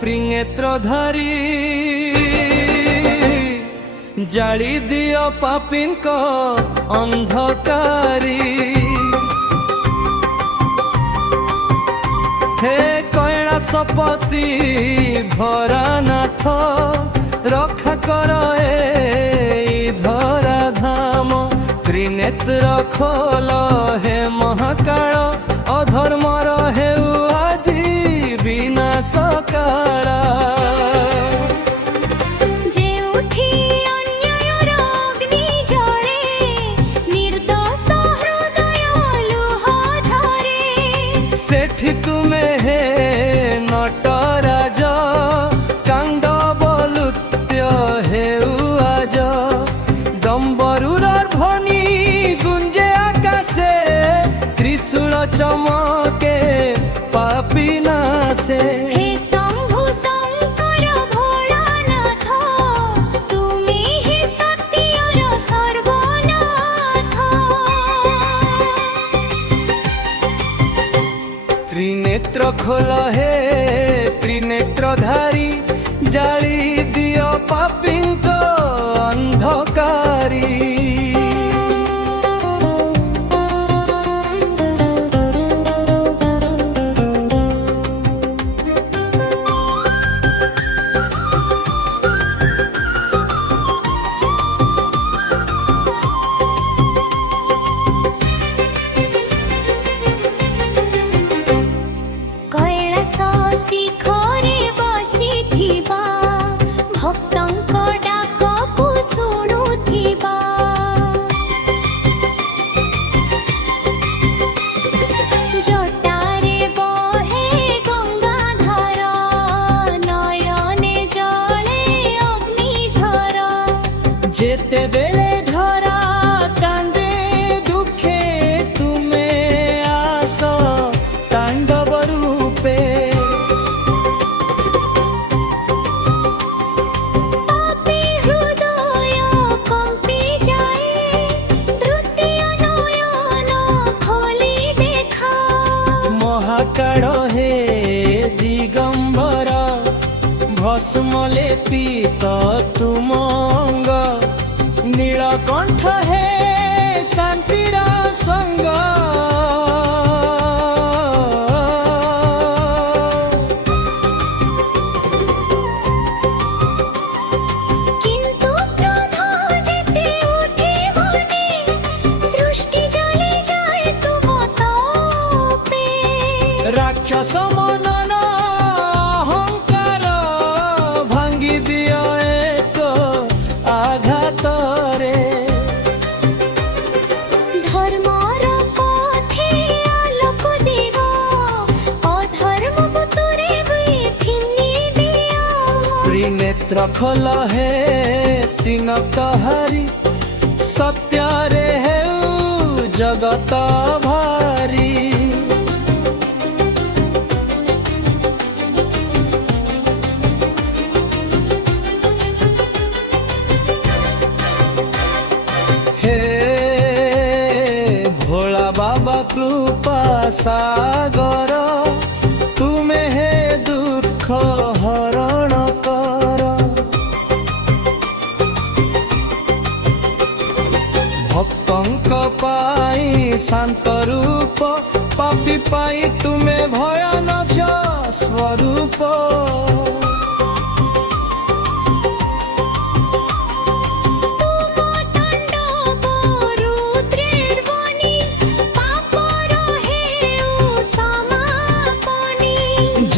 प्रिनेत्रधारी जाली दियो पापिनको अंधकारी हे कैलासपति भरानाथ रक्षा कर ए धरा धाम त्रिनेत्र खोल हे महाकाल अधर्मर हे আজি विनाश काल सेठी तुमे हे नटराज कांडबलुत्य हे आज दम्बरुरार ध्वनि गुंजे आकाशे त्रिशूल चमके पापी नाशे त्रिनेत्र खोल हे त्रिनेत्रधारी जाली दियो पापिंको अंधकारी जेते बेले धरा कांदे दुखे तुमे आस तांडव रूपे पापी हृदय कंपी जाए तृतीय नयन खोली देखा महाकाल हे दिगंबर भस्म लेपित तुमंग नीलकंठ हे शांतिर संग किंतु क्रोध जेते उठे मने सृष्टि जले जाए तुम तोपे राक्षस मनन अहंकार भांगी दियो एक आघात रे धर्मर पथे आलोक देव अधर्म पुतुरे भी फिनी दियो त्रिनेत्र खोल हे तीनकहारी सत्य रे हे जगत भारी बाबा कृपा सागर तुमे हे दुख हरण कर भक्तंक पाई शांत रूप पापी पाई तुमे भयानक स्वरूप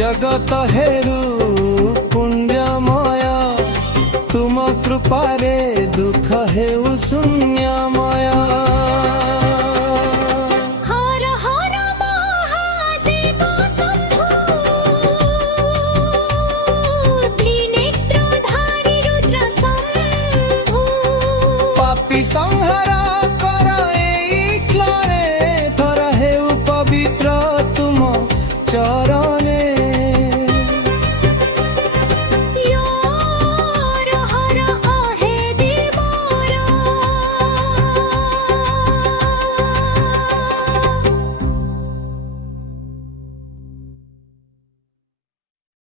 जगत हेरु पुण्यमय तुम कृपा रे दुख हेउ शून्यमय हर हर महादेव शंभु त्रिनेत्रधारी रुद्र शंभु पापी संहार